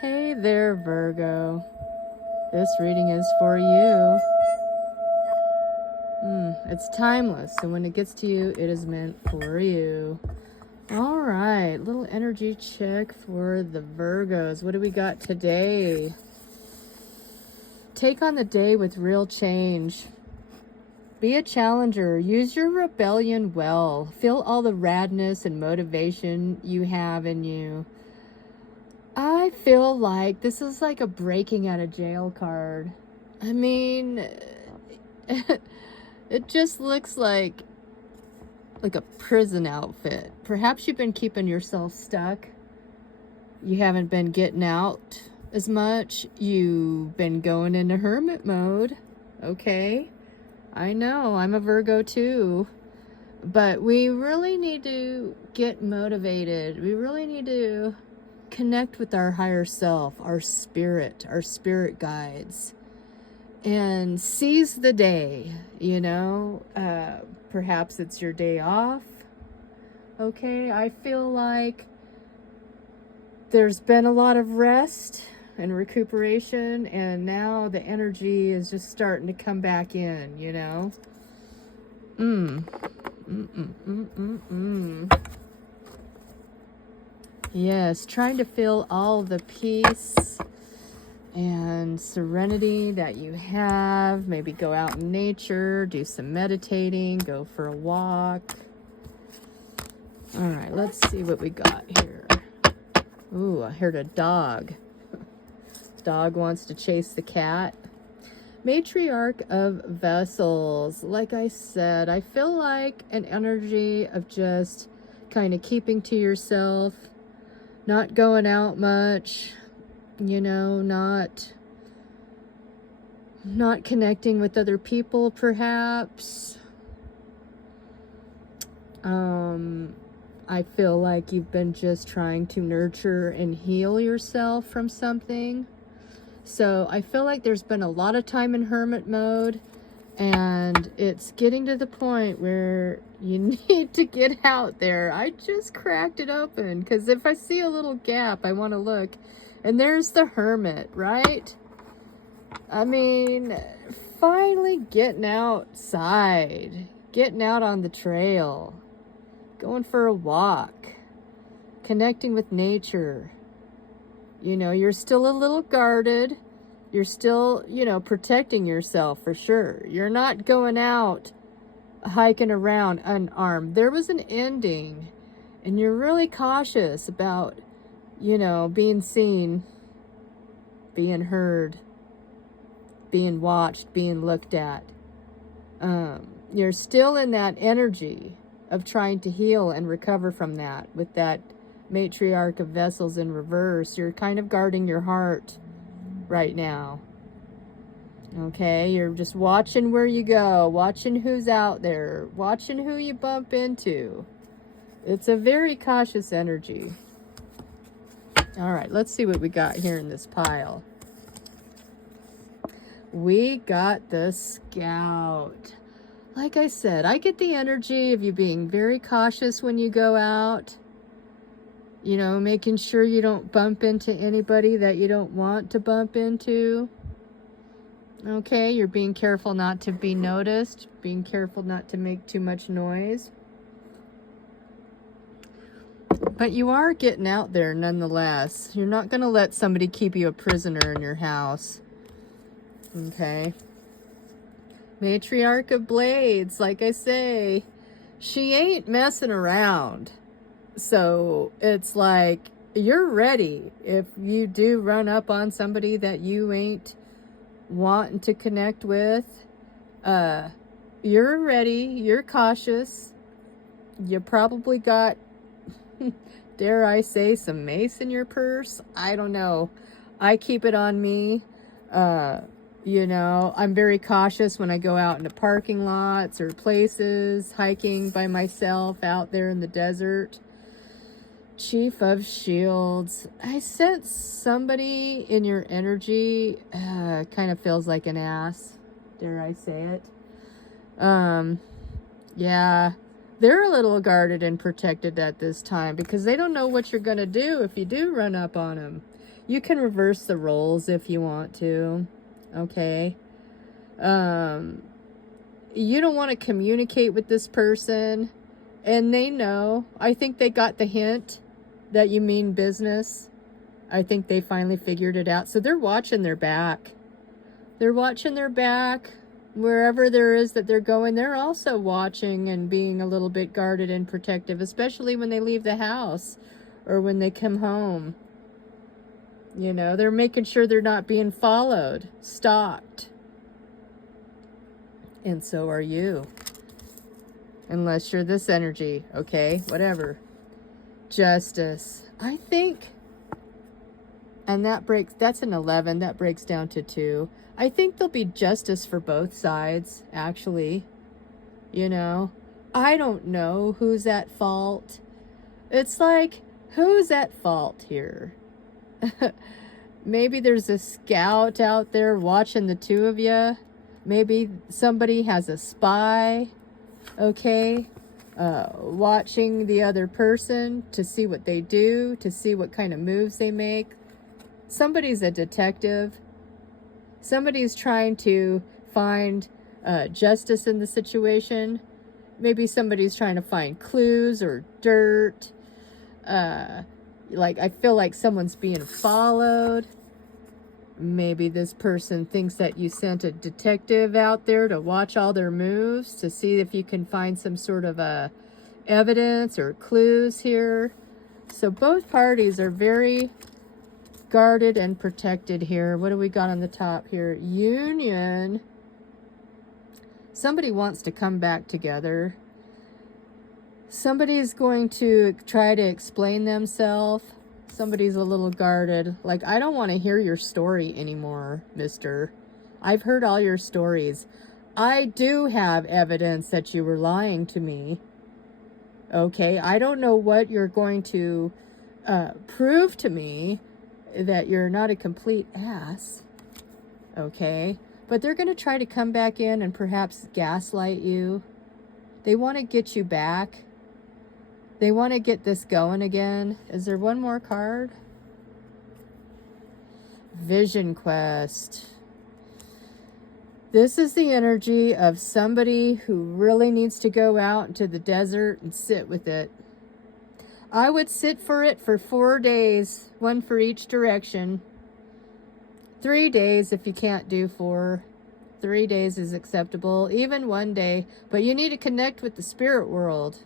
Hey there, Virgo. This reading is for you. It's timeless, so when it gets to you, it is meant for you. All right, little energy check for the Virgos. What do we got today? Take on the day with real change. Be a challenger. Use your rebellion well. Feel all the radness and motivation you have in you. I feel like this is like a breaking out of jail card. I mean, it just looks like a prison outfit. Perhaps you've been keeping yourself stuck. You haven't been getting out as much. You've been going into hermit mode. Okay. I know, I'm a Virgo too. But we really need to get motivated. We really need to connect with our higher self, our spirit guides, and seize the day, you know. Perhaps it's your day off. Okay, I feel like there's been a lot of rest and recuperation, and now the energy is just starting to come back in, you know. Yes, trying to feel all the peace and serenity that you have. Maybe go out in nature, do some meditating, go for a walk. All right, let's see what we got here. Ooh, I heard a dog. Dog wants to chase the cat. Matriarch of Vessels. Like I said, I feel like an energy of just kind of keeping to yourself, not going out much, you know, not connecting with other people, perhaps. I feel like you've been just trying to nurture and heal yourself from something. So I feel like there's been a lot of time in hermit mode, and it's getting to the point where you need to get out there. I just cracked it open because if I see a little gap, I want to look. And there's the hermit, right? I mean, finally getting outside, getting out on the trail, going for a walk, connecting with nature. You know, you're still a little guarded. You're still, you know, protecting yourself for sure. You're not going out hiking around unarmed. There was an ending, and you're really cautious about, you know, being seen, being heard, being watched, being looked at. You're still in that energy of trying to heal and recover from that with that Matriarch of Vessels in reverse. You're kind of guarding your heart right now. Okay, you're just watching where you go, watching who's out there, watching who you bump into. It's a very cautious energy. All right, let's see what we got here in this pile. We got the Scout. Like I said, I get the energy of you being very cautious when you go out. You know, making sure you don't bump into anybody that you don't want to bump into. Okay, you're being careful not to be noticed, being careful not to make too much noise. But you are getting out there nonetheless. You're not going to let somebody keep you a prisoner in your house. Okay. Matriarch of Blades, like I say, she ain't messing around. So it's like you're ready if you do run up on somebody that you ain't wanting to connect with. You're ready. You're cautious. You probably got, dare I say, some mace in your purse. I don't know. I keep it on me. You know, I'm very cautious when I go out into parking lots or places, hiking by myself out there in the desert. Chief of Shields. I sense somebody in your energy kind of feels like an ass. Dare I say it? Yeah, they're a little guarded and protected at this time because they don't know what you're going to do if you do run up on them. You can reverse the roles if you want to. Okay. You don't want to communicate with this person, and they know. I think they got the hint that you mean business. I think they finally figured it out. So they're watching their back. They're watching their back. Wherever there is that they're going, they're also watching and being a little bit guarded and protective, especially when they leave the house or when they come home. You know, they're making sure they're not being followed, stalked. And so are you. Unless you're this energy, okay? Whatever. Justice. I think, and that's an 11. That breaks down to 2. I think there'll be justice for both sides, actually. You know, I don't know who's at fault. It's like, who's at fault here? Maybe there's a scout out there watching the two of you. Maybe somebody has a spy, okay, watching the other person to see what they do, to see what kind of moves they make. Somebody's a detective. Somebody's trying to find justice in the situation. Maybe somebody's trying to find clues or dirt. Like, I feel like someone's being followed. Maybe this person thinks that you sent a detective out there to watch all their moves, to see if you can find some sort of evidence or clues here. So both parties are very guarded and protected here. What do we got on the top here? Union. Somebody wants to come back together. Somebody's going to try to explain themselves. Somebody's a little guarded. Like, I don't want to hear your story anymore, mister. I've heard all your stories. I do have evidence that you were lying to me. Okay, I don't know what you're going to prove to me, that you're not a complete ass. Okay, but they're going to try to come back in and perhaps gaslight you. They want to get you back. They want to get this going again. Is there one more card? Vision Quest. This is the energy of somebody who really needs to go out into the desert and sit with it. I would sit for it for 4 days, 1 for each direction. 3 days if you can't do 4. 3 days is acceptable, even 1 day. But you need to connect with the spirit world.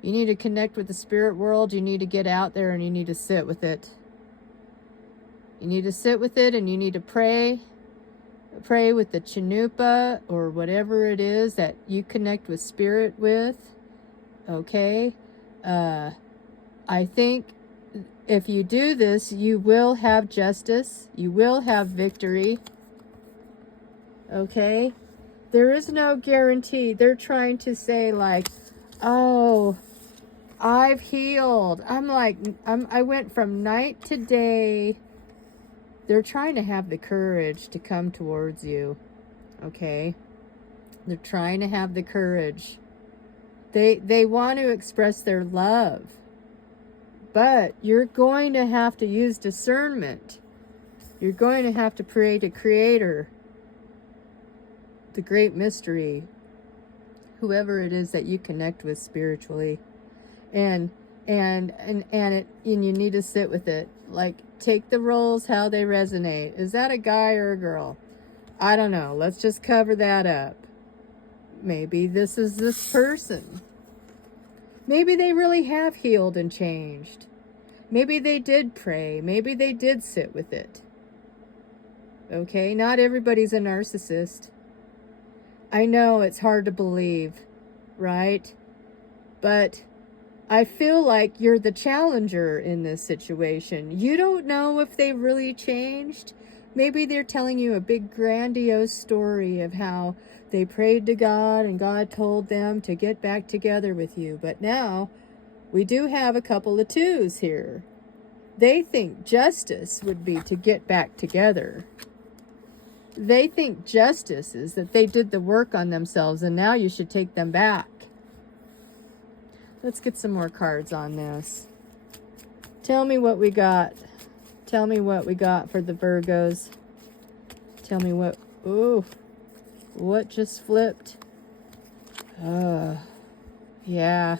You need to connect with the spirit world. You need to get out there and you need to sit with it. You need to sit with it and you need to pray. Pray with the Chanupa or whatever it is that you connect with spirit with. Okay? I think if you do this, you will have justice. You will have victory. Okay? There is no guarantee. They're trying to say like, oh, I've healed. I went from night to day. They're trying to have the courage to come towards you. Okay? They're trying to have the courage. They want to express their love. But you're going to have to use discernment. You're going to have to pray to Creator, the great mystery, whoever it is that you connect with spiritually. And you need to sit with it. Like, take the roles how they resonate. Is that a guy or a girl? I don't know. Let's just cover that up. Maybe this is this person. Maybe they really have healed and changed. Maybe they did pray. Maybe they did sit with it. Okay? Not everybody's a narcissist. I know it's hard to believe, right? But I feel like you're the challenger in this situation. You don't know if they really changed. Maybe they're telling you a big grandiose story of how they prayed to God and God told them to get back together with you. But now we do have a couple of 2s here. They think justice would be to get back together. They think justice is that they did the work on themselves and now you should take them back. Let's get some more cards on this. Tell me what we got. Tell me what we got for the Virgos. Tell me what... Ooh. What just flipped? Yeah.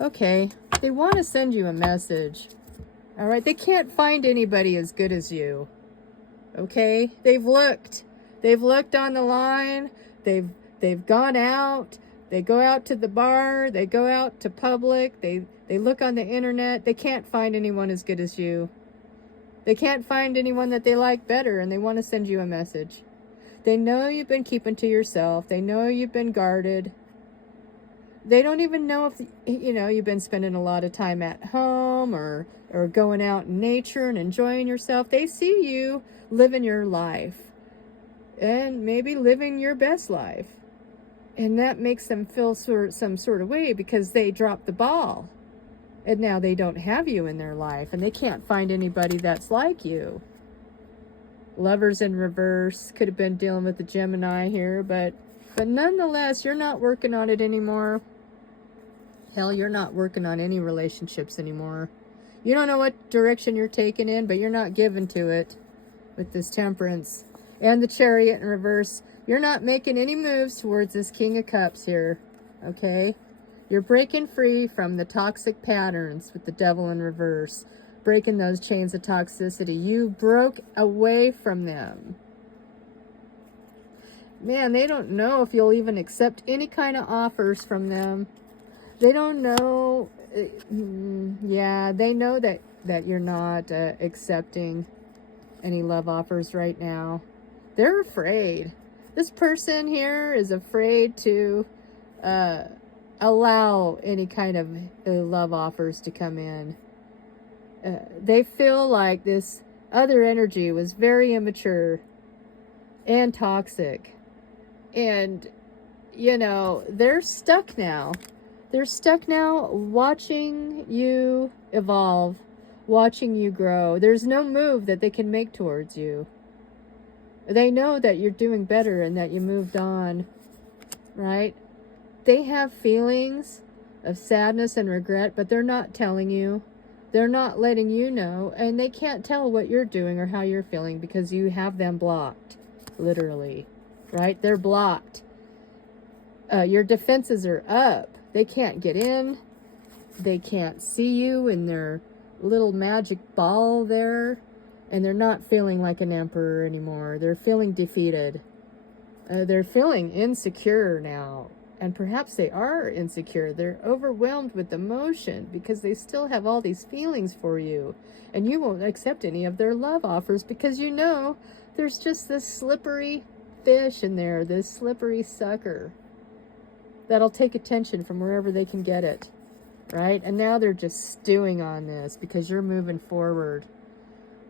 Okay. They want to send you a message. All right. They can't find anybody as good as you. Okay? They've looked. They've looked on the line. They've gone out. They go out to the bar. They go out to public. They look on the internet. They can't find anyone as good as you. They can't find anyone that they like better, and they want to send you a message. They know you've been keeping to yourself. They know you've been guarded. They don't even know if, you know, you've been spending a lot of time at home or going out in nature and enjoying yourself. They see you living your life and maybe living your best life. And that makes them feel some sort of way because they dropped the ball. And now they don't have you in their life and they can't find anybody that's like you. Lovers in reverse. Could have been dealing with the Gemini here, but nonetheless, you're not working on it anymore. Hell, you're not working on any relationships anymore. You don't know what direction you're taking in, but you're not given to it with this Temperance. And the Chariot in reverse. You're not making any moves towards this King of Cups here, okay? You're breaking free from the toxic patterns with the Devil in reverse. Breaking those chains of toxicity. You broke away from them. Man, they don't know if you'll even accept any kind of offers from them. They don't know. Yeah, they know that you're not accepting any love offers right now. They're afraid. This person here is afraid to allow any kind of love offers to come in. They feel like this other energy was very immature and toxic. And, you know, they're stuck now. They're stuck now watching you evolve, watching you grow. There's no move that they can make towards you. They know that you're doing better and that you moved on, right? They have feelings of sadness and regret, but they're not telling you. They're not letting you know, and they can't tell what you're doing or how you're feeling because you have them blocked, literally, right? They're blocked. Your defenses are up. They can't get in. They can't see you in their little magic ball there, and they're not feeling like an emperor anymore. They're feeling defeated. They're feeling insecure now. And perhaps they are insecure. They're overwhelmed with emotion because they still have all these feelings for you. And you won't accept any of their love offers because you know there's just this slippery fish in there, this slippery sucker that'll take attention from wherever they can get it, right? And now they're just stewing on this because you're moving forward.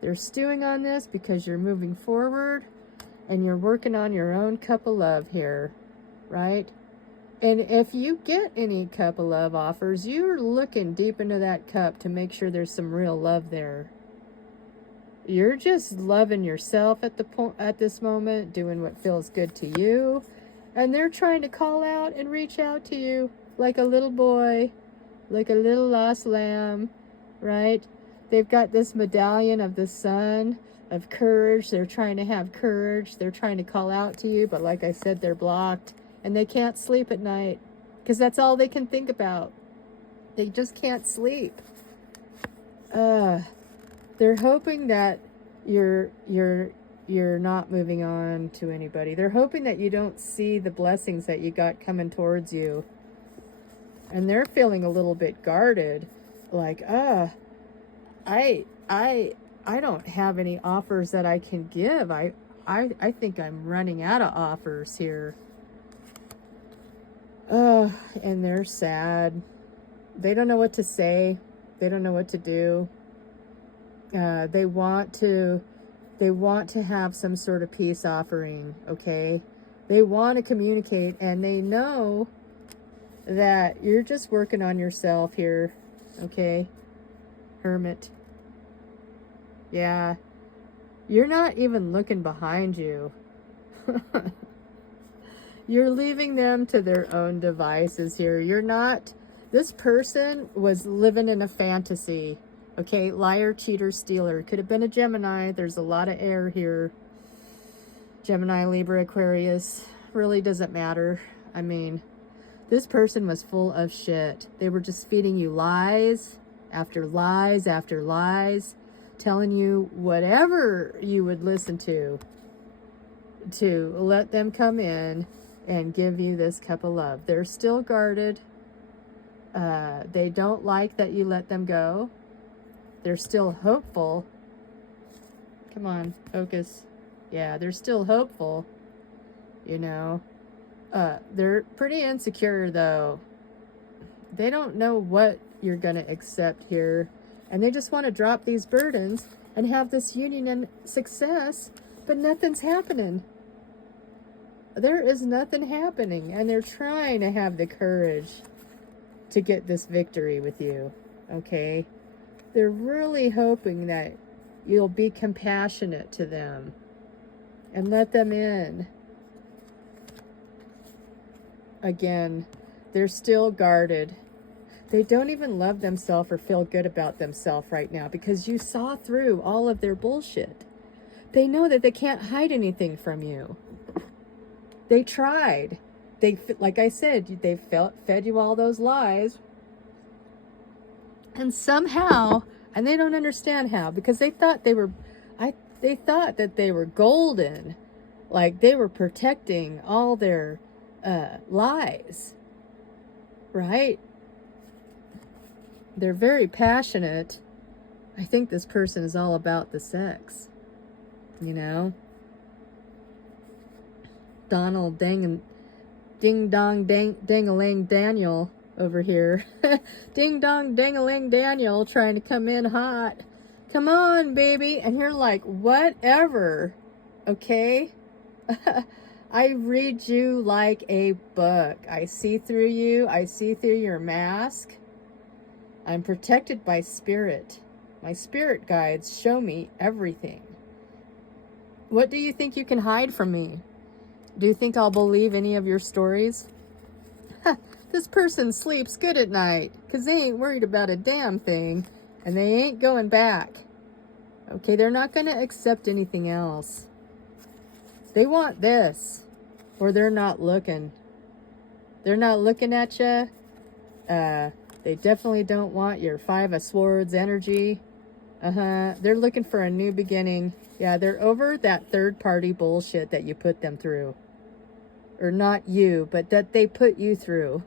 They're stewing on this because you're moving forward and you're working on your own cup of love here, right? And if you get any cup of love offers, you're looking deep into that cup to make sure there's some real love there. You're just loving yourself at this moment, doing what feels good to you. And they're trying to call out and reach out to you like a little boy, like a little lost lamb, right? They've got this medallion of the sun, of courage. They're trying to have courage. They're trying to call out to you, but like I said, they're blocked. And they can't sleep at night because that's all they can think about. They just can't sleep. They're hoping that you're not moving on to anybody. They're hoping that you don't see the blessings that you got coming towards you. And they're feeling a little bit guarded, like, I don't have any offers that I can give. I think I'm running out of offers here. And they're sad. They don't know what to say. They don't know what to do. They want to have some sort of peace offering, okay? They want to communicate, and they know that you're just working on yourself here, okay? Hermit. Yeah. You're not even looking behind you. You're leaving them to their own devices here. You're not... This person was living in a fantasy, Okay, liar, cheater, stealer. Could have been a Gemini. There's a lot of air here. Gemini, Libra, Aquarius. Really doesn't matter. I mean, this person was full of shit. They were just feeding you lies after lies after lies, telling you whatever you would listen to let them come in and give you this cup of love. They're still guarded. They don't like that you let them go. They're still hopeful. Come on, focus. Yeah, they're still hopeful, you know. They're pretty insecure, though. They don't know what you're going to accept here. And they just want to drop these burdens and have this union and success, but nothing's happening. There is nothing happening. And they're trying to have the courage to get this victory with you, okay? They're really hoping that you'll be compassionate to them and let them in. Again, they're still guarded. They don't even love themselves or feel good about themselves right now because you saw through all of their bullshit. They know that they can't hide anything from you. They tried. Like I said, they fed you all those lies. And somehow, and they don't understand how, because they thought they thought that they were golden, like they were protecting all their lies, right? They're very passionate. I think this person is all about the sex, you know. Donald Ding Dong Ding-a-ling Daniel over here. Ding Dong Ding-a-ling Daniel trying to come in hot. Come on, baby. And you're like, whatever. Okay? I read you like a book. I see through you. I see through your mask. I'm protected by spirit. My spirit guides show me everything. What do you think you can hide from me? Do you think I'll believe any of your stories? This person sleeps good at night because they ain't worried about a damn thing and they ain't going back. Okay, they're not going to accept anything else. They want this or they're not looking. They're not looking at you. They definitely don't want your 5 of Swords energy. They're looking for a new beginning. Yeah, they're over that third-party bullshit that you put them through. Or not you, but that they put you through.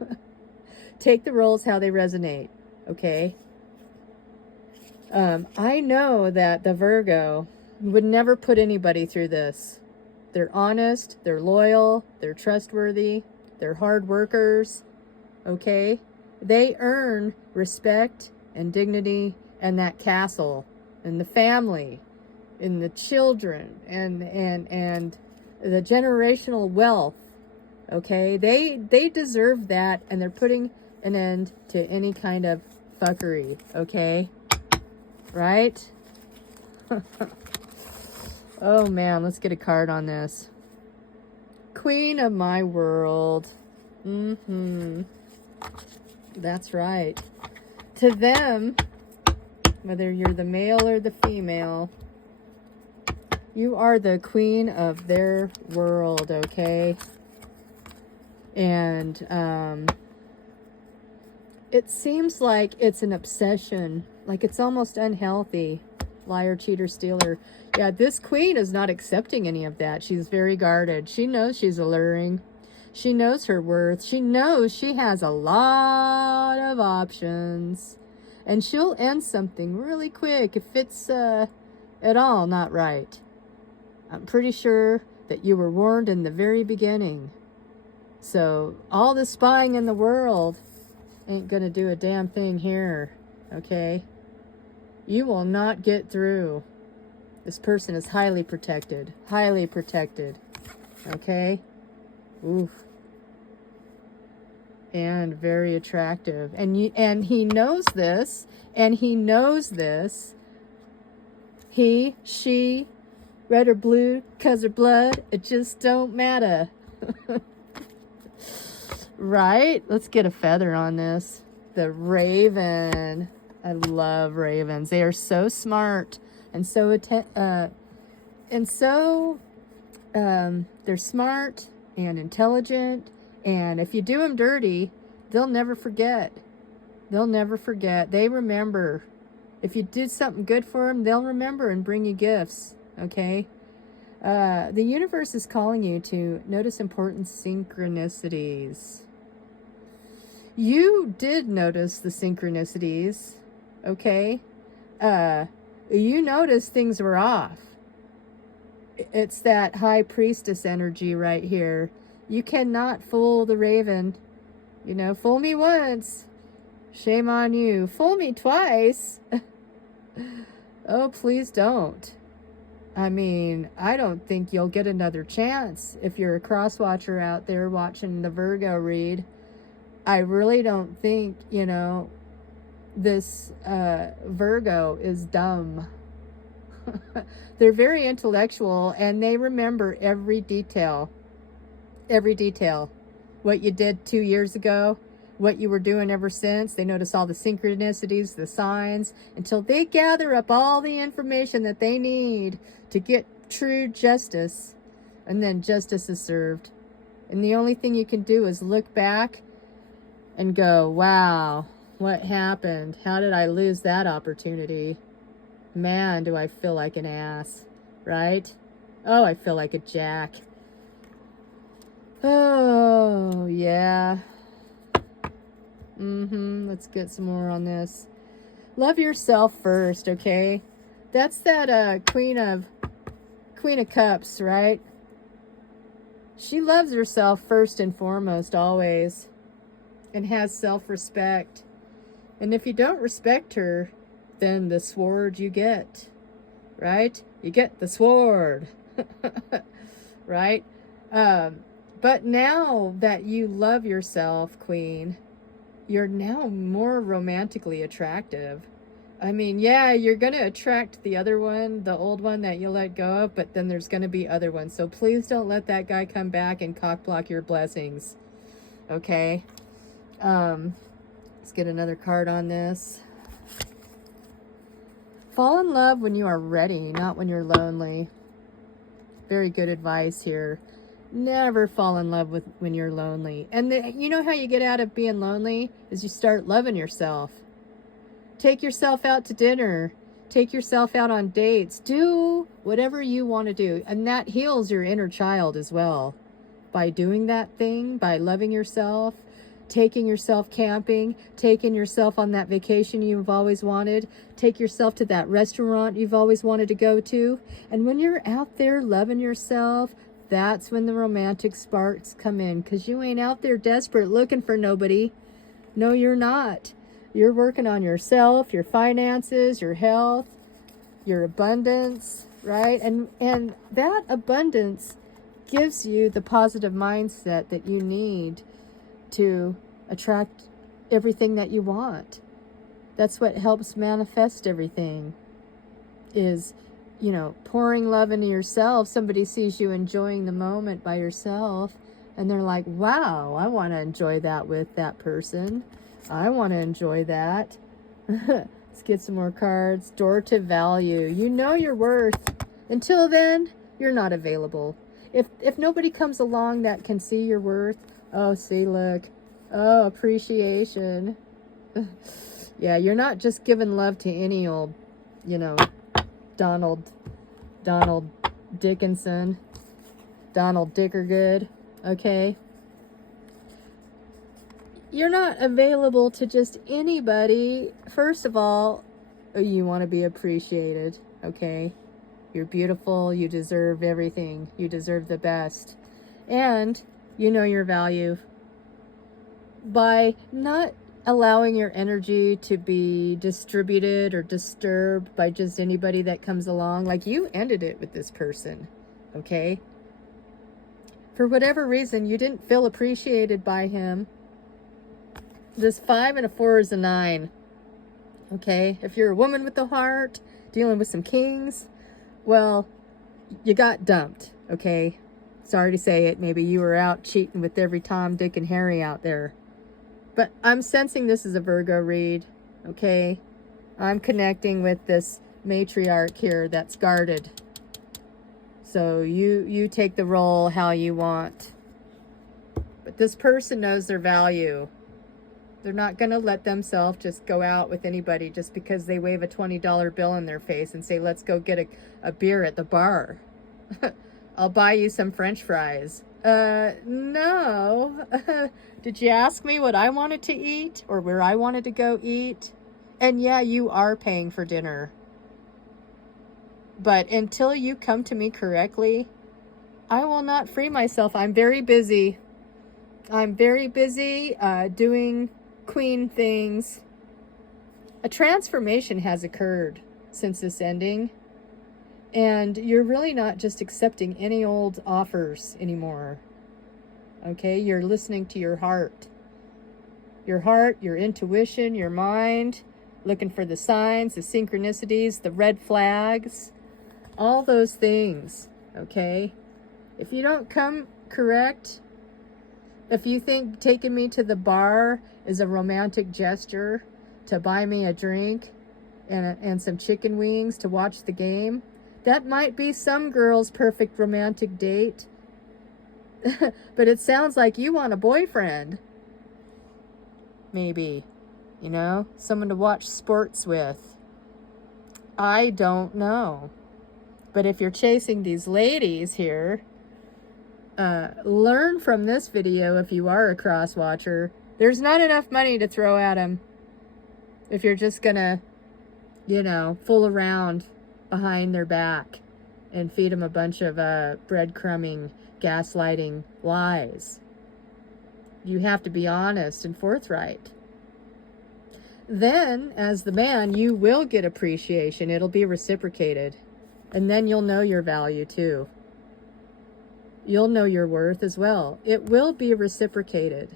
Take the roles how they resonate, okay? I know that the Virgo would never put anybody through this. They're honest, they're loyal, they're trustworthy, they're hard workers, okay? They earn respect and dignity and that castle and the family and the children and the generational wealth. Okay, they deserve that, and they're putting an end to any kind of fuckery. Okay, right? Oh man, let's get a card on this. Queen of my world. That's right. To them, whether you're the male or the female, you are the queen of their world, okay? And it seems like it's an obsession, like it's almost unhealthy. Liar, cheater, stealer. Yeah, this queen is not accepting any of that. She's very guarded. She knows she's alluring. She knows her worth. She knows she has a lot of options. And she'll end something really quick if it's at all not right. I'm pretty sure that you were warned in the very beginning. So all the spying in the world ain't gonna do a damn thing here, okay? You will not get through. This person is highly protected, okay? Oof. And very attractive. And he knows this, He, she, red or blue, 'cause of blood, it just don't matter. Right? Let's get a feather on this. The Raven. I love ravens. They are so smart and so they're smart and intelligent, and if you do them dirty, they'll never forget. They'll never forget. They remember. If you did something good for them, they'll remember and bring you gifts, okay? The universe is calling you to notice important synchronicities. You did notice the synchronicities, okay? You noticed things were off. It's that high priestess energy right here. You cannot fool the raven. You know, fool me once, shame on you. Fool me twice. Oh, please don't. I mean, I don't think you'll get another chance if you're a cross watcher out there watching the Virgo read. I really don't think, you know, this Virgo is dumb. They're very intellectual, and they remember every detail. Every detail. What you did 2 years ago, what you were doing ever since. They notice all the synchronicities, the signs, until they gather up all the information that they need to get true justice. And then justice is served. And the only thing you can do is look back and go, wow, what happened? How did I lose that opportunity? Man, do I feel like an ass, right? Oh, I feel like a jack. Oh, yeah. Let's get some more on this. Love yourself first, okay? That's that Queen of Cups, right? She loves herself first and foremost, always, and has self-respect. And if you don't respect her, then the sword you get, right? You get the sword, right? But now that you love yourself, Queen, you're now more romantically attractive. I mean, yeah, you're going to attract the other one, the old one that you let go of, but then there's going to be other ones. So please don't let that guy come back and cock block your blessings. Okay? Let's get another card on this. Fall in love when you are ready, not when you're lonely. Very good advice here. Never fall in love when you're lonely. And you know how you get out of being lonely? Is you start loving yourself. Take yourself out to dinner. Take yourself out on dates. Do whatever you want to do. And that heals your inner child as well. By doing that thing, by loving yourself, taking yourself camping, taking yourself on that vacation you've always wanted, take yourself to that restaurant you've always wanted to go to. And when you're out there loving yourself, that's when the romantic sparks come in, because you ain't out there desperate looking for nobody. No, you're not. You're working on yourself, your finances, your health, your abundance, right? And that abundance gives you the positive mindset that you need to attract everything that you want. That's what helps manifest everything, is, you know, pouring love into yourself. Somebody sees you enjoying the moment by yourself, and they're like, wow, I want to enjoy that with that person. I want to enjoy that. Let's get some more cards. Door to value. You know your worth. Until then, you're not available. If nobody comes along that can see your worth, oh, see, look. Oh, appreciation. Yeah, you're not just giving love to any old, you know, Donald Dickinson, Donald Dickergood, okay? You're not available to just anybody. First of all, you want to be appreciated, okay? You're beautiful. You deserve everything. You deserve the best. And you know your value. By not allowing your energy to be distributed or disturbed by just anybody that comes along, like you ended it with this person, okay? For whatever reason, you didn't feel appreciated by him. This 5 and a 4 is a 9. Okay, if you're a woman with a heart, dealing with some kings, well, you got dumped, okay? Sorry to say it, maybe you were out cheating with every Tom, Dick, and Harry out there. But I'm sensing this is a Virgo read, okay? I'm connecting with this matriarch here that's guarded. So you take the role how you want. But this person knows their value. They're not going to let themselves just go out with anybody just because they wave a $20 bill in their face and say, let's go get a beer at the bar. I'll buy you some French fries. No. Did you ask me what I wanted to eat or where I wanted to go eat? And yeah, you are paying for dinner. But until you come to me correctly, I will not free myself. I'm very busy. I'm very busy doing queen things. A transformation has occurred since this ending. And you're really not just accepting any old offers anymore. Okay? You're listening to your heart. Your heart, your intuition, your mind, looking for the signs, the synchronicities, the red flags, all those things. Okay? If you don't come correct, if you think taking me to the bar is a romantic gesture to buy me a drink and some chicken wings to watch the game, that might be some girl's perfect romantic date. But it sounds like you want a boyfriend. Maybe. You know? Someone to watch sports with. I don't know. But if you're chasing these ladies here, learn from this video if you are a cross-watcher. There's not enough money to throw at them. If you're just gonna, you know, fool around behind their back and feed them a bunch of breadcrumbing, gaslighting lies. You have to be honest and forthright. Then, as the man, you will get appreciation. It'll be reciprocated. And then you'll know your value too. You'll know your worth as well. It will be reciprocated.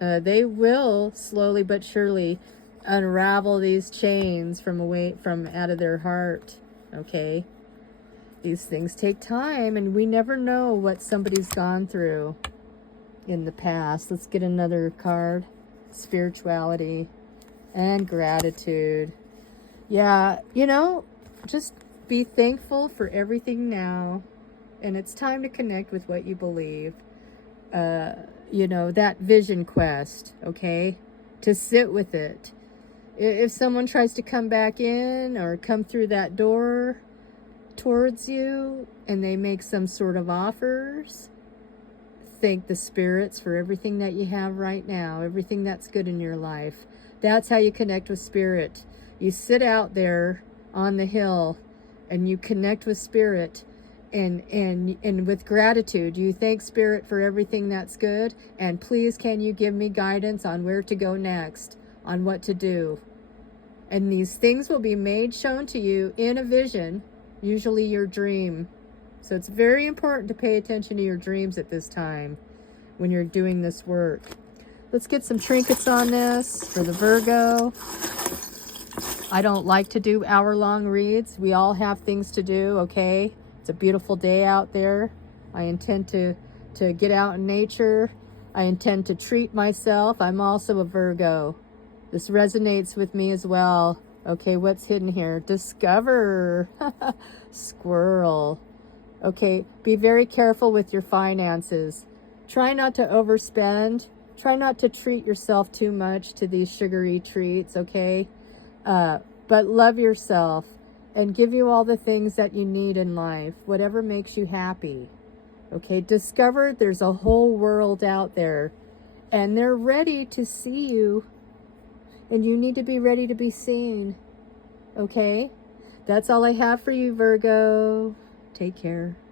They will slowly but surely unravel these chains from out of their heart. Okay? These things take time, and we never know what somebody's gone through in the past. Let's get another card. Spirituality and gratitude. Yeah, you know, just be thankful for everything now. And it's time to connect with what you believe. You know, that vision quest, okay? To sit with it. If someone tries to come back in or come through that door towards you and they make some sort of offers, thank the spirits for everything that you have right now, everything that's good in your life. That's how you connect with spirit. You sit out there on the hill and you connect with spirit. And with gratitude, you thank spirit for everything that's good, and please can you give me guidance on where to go next, on what to do. And these things will be made shown to you in a vision, usually your dream. So it's very important to pay attention to your dreams at this time when you're doing this work. Let's get some trinkets on this for the Virgo. I don't like to do hour-long reads. We all have things to do, okay? It's a beautiful day out there. I intend to get out in nature. I intend to treat myself. I'm also a Virgo. This resonates with me as well. Okay, what's hidden here? Discover. Squirrel. Okay, be very careful with your finances. Try not to overspend. Try not to treat yourself too much to these sugary treats, okay? But love yourself. And give you all the things that you need in life, whatever makes you happy. Okay, discover there's a whole world out there, and they're ready to see you, and you need to be ready to be seen. Okay, that's all I have for you, Virgo. Take care.